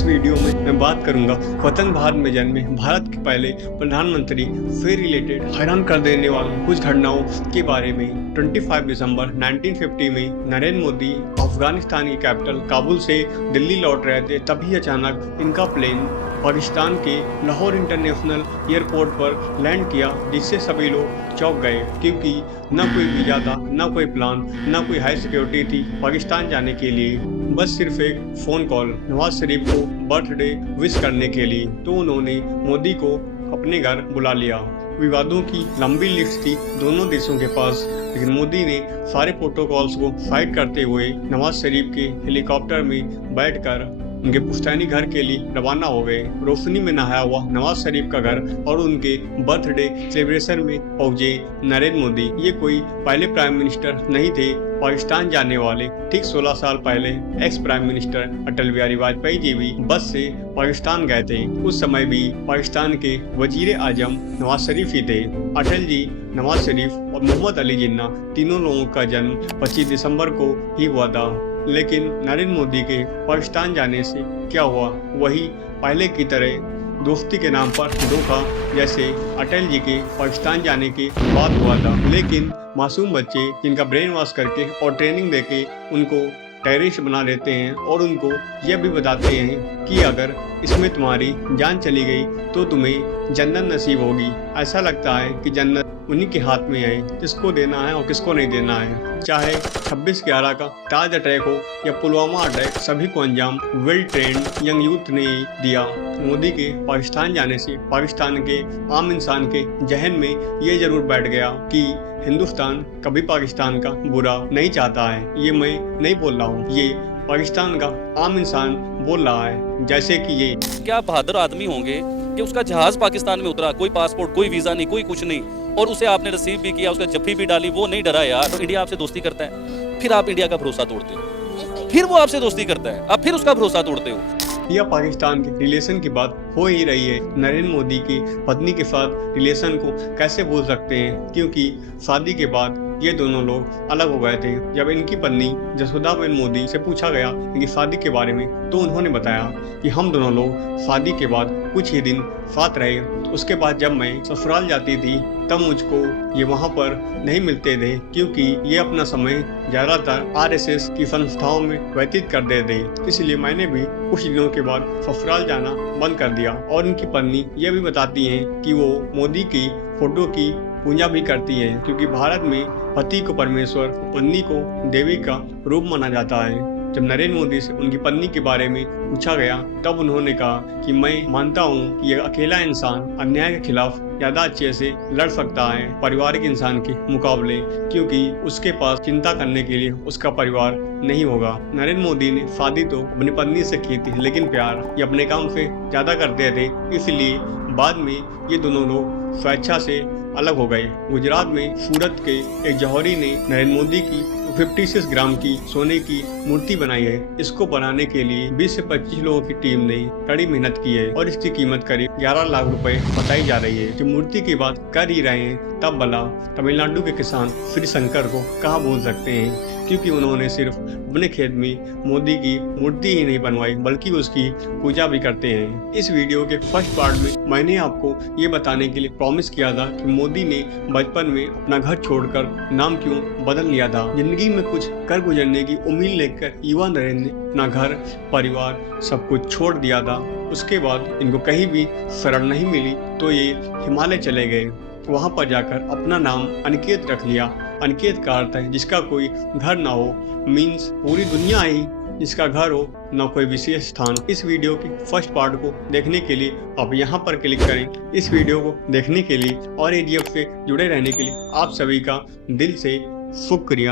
इस वीडियो में मैं बात करूंगा वतन भारत में जन्मे भारत के पहले प्रधानमंत्री से रिलेटेड हैरान कर देने वाली कुछ घटनाओं के बारे में। 25 दिसंबर 1950 में नरेंद्र मोदी अफगानिस्तान की कैपिटल काबुल से दिल्ली लौट रहे थे, तभी अचानक इनका प्लेन पाकिस्तान के लाहौर इंटरनेशनल एयरपोर्ट पर लैंड किया, जिससे सभी लोग चौंक गए क्योंकि न कोई वीजा था, न कोई प्लान, न कोई हाई सिक्योरिटी थी पाकिस्तान जाने के लिए। बस सिर्फ एक फ़ोन कॉल नवाज शरीफ को बर्थडे विश करने के लिए, तो उन्होंने मोदी को अपने घर बुला लिया। विवादों की लंबी लिस्ट थी दोनों देशों के पास, लेकिन मोदी ने सारे प्रोटोकॉल्स को फाइट करते हुए नवाज शरीफ के हेलीकॉप्टर में बैठकर उनके पुश्तैनी घर के लिए रवाना हो गए। रोशनी में नहाया हुआ नवाज शरीफ का घर और उनके बर्थडे सेलिब्रेशन में पहुंचे नरेंद्र मोदी। ये कोई पहले प्राइम मिनिस्टर नहीं थे पाकिस्तान जाने वाले। ठीक 16 साल पहले ex prime minister Atal Bihari Vajpayee ji भी बस से पाकिस्तान गए थे। उस समय भी पाकिस्तान के वजीर आजम नवाज शरीफ ही थे। अटल जी, नवाज शरीफ और मोहम्मद अली जिन्ना तीनों लोगों का जन्म 25 दिसंबर को ही हुआ था। लेकिन नरेंद्र मोदी के पाकिस्तान जाने से क्या हुआ, वही पहले की तरह दोस्ती के नाम पर धोखा, जैसे अटल जी के पाकिस्तान जाने के बाद हुआ था। लेकिन मासूम बच्चे जिनका ब्रेन वॉश करके और ट्रेनिंग देके उनको टेररिस्ट बना देते हैं और उनको यह भी बताते हैं कि अगर इसमें तुम्हारी जान चली गई तो तुम्हें जन्नत नसीब होगी। ऐसा लगता है कि जन्नत उन्हीं के हाथ में है, किसको देना है और किसको नहीं देना है। चाहे 26/11 का ताज अटैक हो या पुलवामा अटैक, सभी को अंजाम वेल ट्रेंड यंग यूथ ने ही दिया। मोदी के पाकिस्तान जाने से पाकिस्तान के आम इंसान के जहन में ये जरूर बैठ गया कि हिंदुस्तान कभी पाकिस्तान का बुरा नहीं चाहता है। ये मैं नहीं बोल रहा हूँ, ये पाकिस्तान का आम इंसान बोल रहा है। जैसे कि ये क्या बहादुर आदमी होंगे कि उसका जहाज पाकिस्तान में उतरा, कोई पासपोर्ट, कोई वीजा नहीं, कोई कुछ नहीं, और उसे आपने रिसीव भी किया, उसका जफ्फी भी डाली, वो नहीं डरा यार। तो इंडिया आपसे दोस्ती करता है, फिर आप इंडिया का भरोसा तोड़ते हो, फिर वो आपसे दोस्ती करता है, आप फिर उसका भरोसा तोड़ते हो। या पाकिस्तान के रिलेशन की बात हो ही रही है, नरेंद्र मोदी की पत्नी के साथ रिलेशन को कैसे भूल सकते हैं, क्योंकि शादी के बाद ये दोनों लोग अलग हो गए थे। जब इनकी पत्नी जसोदाबेन मोदी से पूछा गया इनकी शादी के बारे में, तो उन्होंने बताया कि हम दोनों लोग शादी के बाद कुछ ही दिन साथ रहे। उसके बाद जब मैं ससुराल जाती थी तब मुझको ये वहाँ पर नहीं मिलते थे, क्योंकि ये अपना समय ज़्यादातर आरएसएस की संस्थाओं में व्यतीत कर देते थे। इसलिए मैंने भी कुछ दिनों के बाद ससुराल जाना बंद कर दिया। और इनकी पत्नी ये भी बताती हैं कि वो मोदी की फोटो की पूजा भी करती हैं, क्योंकि भारत में पति को परमेश्वर, पत्नी को देवी का रूप माना जाता है। जब नरेंद्र मोदी से उनकी पत्नी के बारे में पूछा गया तब उन्होंने कहा कि मैं मानता हूँ कि एक अकेला इंसान अन्याय के खिलाफ ज़्यादा अच्छे से लड़ सकता है पारिवारिक इंसान के मुकाबले, क्योंकि उसके पास चिंता करने के लिए उसका परिवार नहीं होगा। नरेंद्र मोदी ने शादी तो अपनी पत्नी से की थी, लेकिन प्यार ये अपने काम से ज़्यादा करते थे, इसलिए बाद में ये दोनों लोग स्वेच्छा से अलग हो गए। गुजरात में सूरत के एक जौहरी ने नरेंद्र मोदी की 56 ग्राम की सोने की मूर्ति बनाई है। इसको बनाने के लिए 20 से 25 लोगों की टीम ने कड़ी मेहनत की है और इसकी कीमत करीब 11 लाख रुपए बताई जा रही है। जो मूर्ति की बात कर ही रहे हैं, तब भला तमिलनाडु के किसान श्री शंकर को कहाँ भूल सकते हैं, क्योंकि उन्होंने सिर्फ अपने खेत में मोदी की मूर्ति ही नहीं बनवाई बल्कि उसकी पूजा भी करते हैं। इस वीडियो के फर्स्ट पार्ट में मैंने आपको ये बताने के लिए प्रॉमिस किया था कि मोदी ने बचपन में अपना घर छोड़कर नाम क्यों बदल लिया था। जिंदगी में कुछ कर गुजरने की उम्मीद लेकर युवा नरेंद्र ने अपना घर, परिवार सब कुछ छोड़ दिया था। उसके बाद इनको कहीं भी शरण नहीं मिली तो ये हिमालय चले गए। वहाँ पर जाकर अपना नाम अनिकेत रख लिया। अनिकेत का अर्थ है जिसका कोई घर ना हो, मीन्स पूरी दुनिया ही जिसका घर हो, न कोई विशेष स्थान। इस वीडियो के फर्स्ट पार्ट को देखने के लिए आप यहाँ पर क्लिक करें। इस वीडियो को देखने के लिए और AGF से जुड़े रहने के लिए आप सभी का दिल से शुक्रिया।